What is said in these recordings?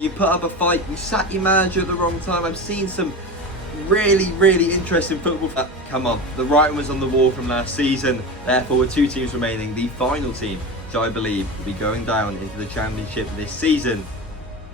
You put up a fight, you sat your manager at the wrong time. I've seen some really interesting football. Come on, the writing was on the wall from last season. Therefore, with two teams remaining, the final team, which I believe will be going down into the championship this season,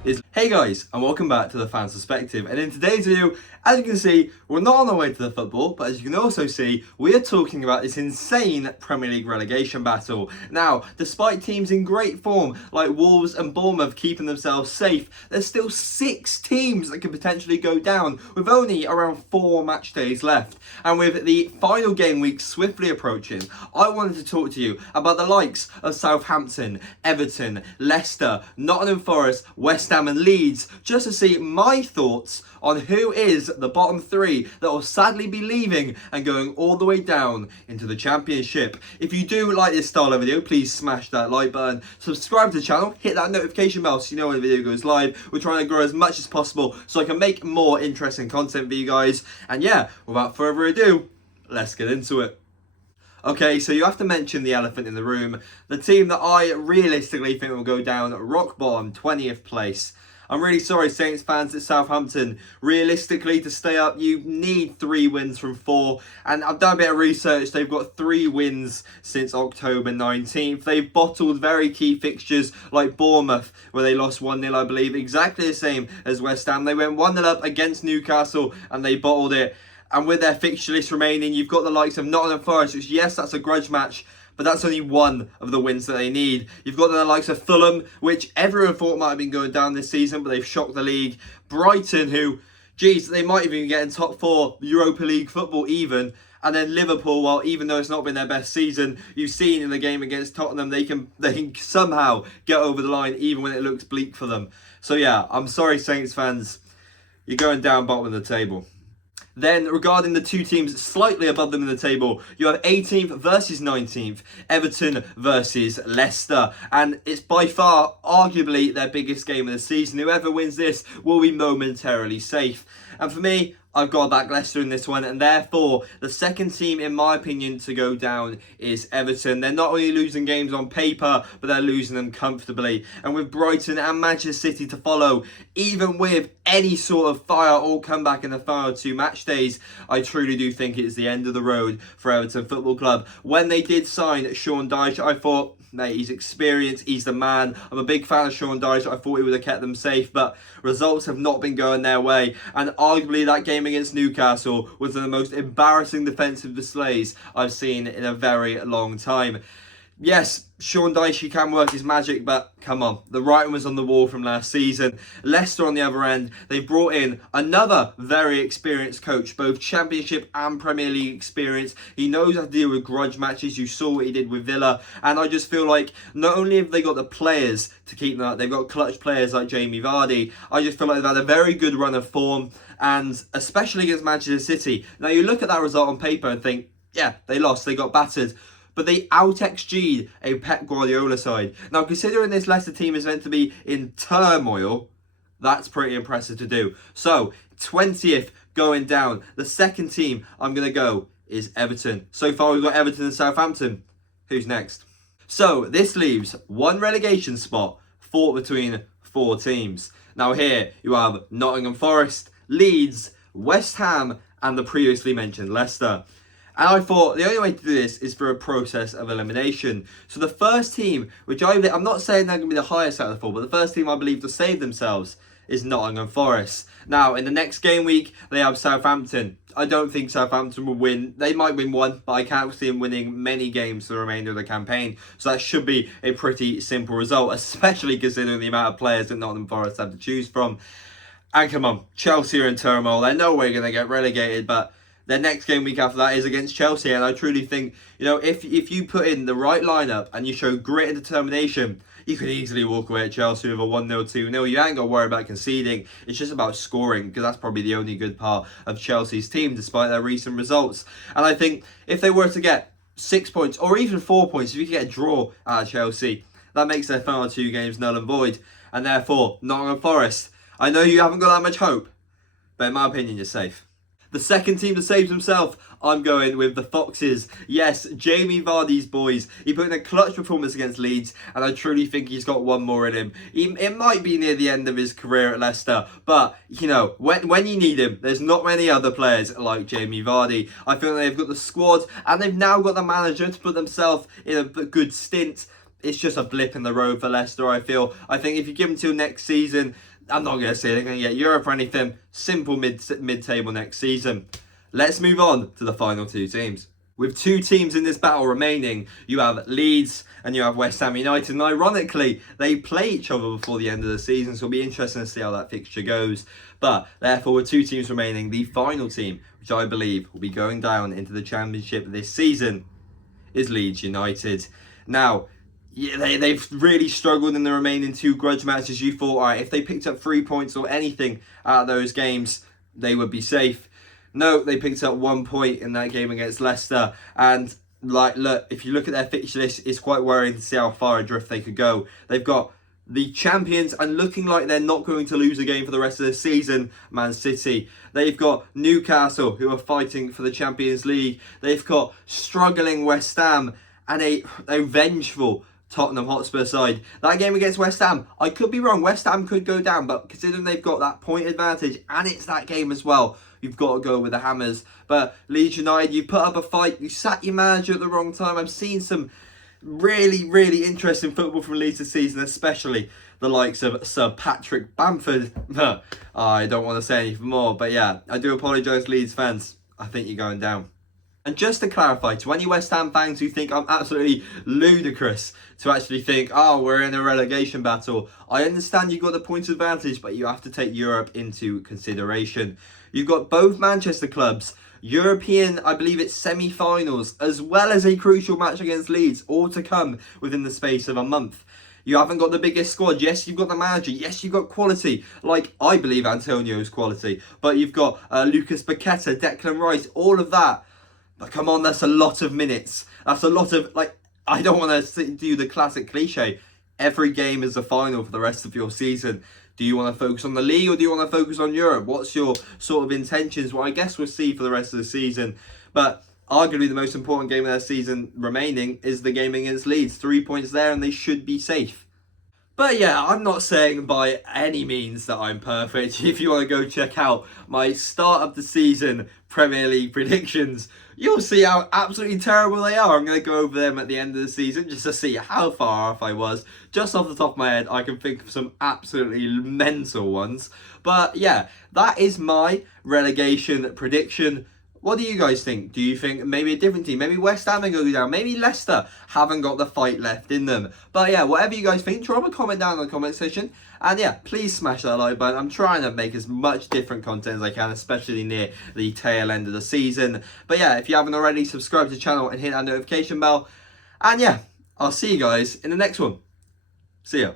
is... Hey guys, and welcome back to the Fan's Perspective. And in today's video, as you can see, we're not on our way to the football, but as you can also see, we are talking about this insane Premier League relegation battle. Now, despite teams in great form like Wolves and Bournemouth keeping themselves safe, there's still 6 teams that could potentially go down with only around 4 match days left. And with the final game week swiftly approaching, I wanted to talk to you about the likes of Southampton, Everton, Leicester, Nottinghamforest, West Ham and Leeds, just to see my thoughts on who is the bottom 3 that will sadly be leaving and going all the way down into the championship. If you do like this style of video, please smash that like button, subscribe to the channel, hit that notification bell so you know when the video goes live. We're trying to grow as much as possible so I can make more interesting content for you guys. And yeah, without further ado, let's get into it. Okay, so you have to mention the elephant in the room, the team that I realistically think will go down rock bottom, 20th place. I'm really sorry, Saints fans, at Southampton. Realistically, to stay up, you need 3 wins from 4. And I've done a bit of research. They've got 3 wins since October 19th. They've bottled very key fixtures like Bournemouth, where they lost 1-0, I believe. Exactly the same as West Ham. They went 1-0 up against Newcastle and they bottled it. And with their fixture list remaining, you've got the likes of Nottinghamforest, which, yes, that's a grudge match, but that's only one of the wins that they need. You've got the likes of Fulham, which everyone thought might have been going down this season, but they've shocked the league. Brighton, who, geez, they might even get in top 4 Europa League football even. And then Liverpool, well, even though it's not been their best season, you've seen in the game against Tottenham, they can somehow get over the line even when it looks bleak for them. So yeah, I'm sorry, Saints fans, you're going down bottom of the table. Then, regarding the 2 teams slightly above them in the table, you have 18th versus 19th, Everton versus Leicester. And it's by far, arguably, their biggest game of the season. Whoever wins this will be momentarily safe. And for me, I've got to back Leicester in this one, and therefore the second team, in my opinion, to go down is Everton. They're not only losing games on paper, but they're losing them comfortably. And with Brighton and Manchester City to follow, even with any sort of fire or comeback in the final 2 match days, I truly do think it's the end of the road for Everton Football Club. When they did sign Sean Dyche, I thought, mate, he's experienced, he's the man. I'm a big fan of Sean Dyche. I thought he would have kept them safe, but results have not been going their way. And arguably that game against Newcastle was one of the most embarrassing defensive displays I've seen in a very long time. Yes, Sean Dyche can work his magic, but come on, the writing was on the wall from last season. Leicester on the other end, they've brought in another very experienced coach, both Championship and Premier League experience. He knows how to deal with grudge matches. You saw what he did with Villa, and I just feel like not only have they got the players to keep them up, they've got clutch players like Jamie Vardy. I just feel like they've had a very good run of form, and especially against Manchester City. Now you look at that result on paper and think, yeah, they lost, they got battered. But they out-XG'd a Pep Guardiola side. Now, considering this Leicester team is meant to be in turmoil, that's pretty impressive to do. So, 20th going down. The second team I'm going to go is Everton. So far, we've got Everton and Southampton. Who's next? So, this leaves 1 relegation spot fought between 4 teams. Now, here you have Nottinghamforest, Leeds, West Ham, and the previously mentioned Leicester. And I thought the only way to do this is through a process of elimination. So the first team, which I'm not saying they're going to be the highest out of the 4, but the first team I believe to save themselves is Nottingham Forest. Now, in the next game week, they have Southampton. I don't think Southampton will win. They might win 1, but I can't see them winning many games for the remainder of the campaign. So that should be a pretty simple result, especially considering the amount of players that Nottingham Forest have to choose from. And come on, Chelsea are in turmoil. They're no way going to get relegated, but their next game week after that is against Chelsea, and I truly think, you know, if you put in the right lineup and you show grit and determination, you could easily walk away at Chelsea with a 1-0, 2-0. You ain't got to worry about conceding. It's just about scoring, because that's probably the only good part of Chelsea's team, despite their recent results. And I think if they were to get 6 points, or even 4 points, if you could get a draw out of Chelsea, that makes their final 2 games null and void. And therefore, Nottingham Forest, I know you haven't got that much hope, but in my opinion, you're safe. The second team to save himself, I'm going with the Foxes. Yes, Jamie Vardy's boys. He put in a clutch performance against Leeds, and I truly think he's got one more in him. It might be near the end of his career at Leicester, but, you know, when you need him, there's not many other players like Jamie Vardy. I feel they've got the squad, and they've now got the manager to put themselves in a good stint. It's just a blip in the road for Leicester, I feel. I think if you give them till next season, I'm not going to say they're going to get Europe or anything. Simple mid-table next season. Let's move on to the final two teams. With two teams in this battle remaining, you have Leeds and you have West Ham United. And ironically, they play each other before the end of the season, so it'll be interesting to see how that fixture goes. But therefore, with two teams remaining, the final team, which I believe will be going down into the Championship this season, is Leeds United. Now, yeah, they've really struggled in the remaining two grudge matches. You thought, all right, if they picked up 3 points or anything out of those games, they would be safe. No, they picked up 1 point in that game against Leicester. And, like, look, if you look at their fixture list, it's quite worrying to see how far adrift they could go. They've got the champions and looking like they're not going to lose a game for the rest of the season, Man City. They've got Newcastle, who are fighting for the Champions League. They've got struggling West Ham and a vengeful Tottenham Hotspur side. That game against West Ham, I could be wrong, West Ham could go down, but considering they've got that point advantage and it's that game as well, you've got to go with the Hammers. But Leeds United, you put up a fight, you sat your manager at the wrong time. I've seen some really interesting football from Leeds this season, especially the likes of Sir Patrick Bamford. I don't want to say anything more, but yeah, I do apologise, Leeds fans. I think you're going down. And just to clarify, to any West Ham fans who think I'm absolutely ludicrous to actually think, oh, we're in a relegation battle, I understand you've got the point advantage, but you have to take Europe into consideration. You've got both Manchester clubs, European, I believe it's semi-finals, as well as a crucial match against Leeds, all to come within the space of a month. You haven't got the biggest squad. Yes, you've got the manager. Yes, you've got quality. Like, I believe Antonio's quality. But you've got Lucas Paqueta, Declan Rice, all of that. But come on, that's a lot of minutes. That's a lot of, like, I don't want to do the classic cliche. Every game is a final for the rest of your season. Do you want to focus on the league or do you want to focus on Europe? What's your sort of intentions? Well, I guess we'll see for the rest of the season. But arguably the most important game of their season remaining is the game against Leeds. 3 points there and they should be safe. But yeah, I'm not saying by any means that I'm perfect. If you want to go check out my start of the season Premier League predictions, you'll see how absolutely terrible they are. I'm going to go over them at the end of the season just to see how far off I was. Just off the top of my head, I can think of some absolutely mental ones. But yeah, that is my relegation prediction. What do you guys think? Do you think maybe a different team? Maybe West Ham are going to go down. Maybe Leicester haven't got the fight left in them. But yeah, whatever you guys think, drop a comment down in the comment section. And yeah, please smash that like button. I'm trying to make as much different content as I can, especially near the tail end of the season. But yeah, if you haven't already, subscribe to the channel and hit that notification bell. And yeah, I'll see you guys in the next one. See ya.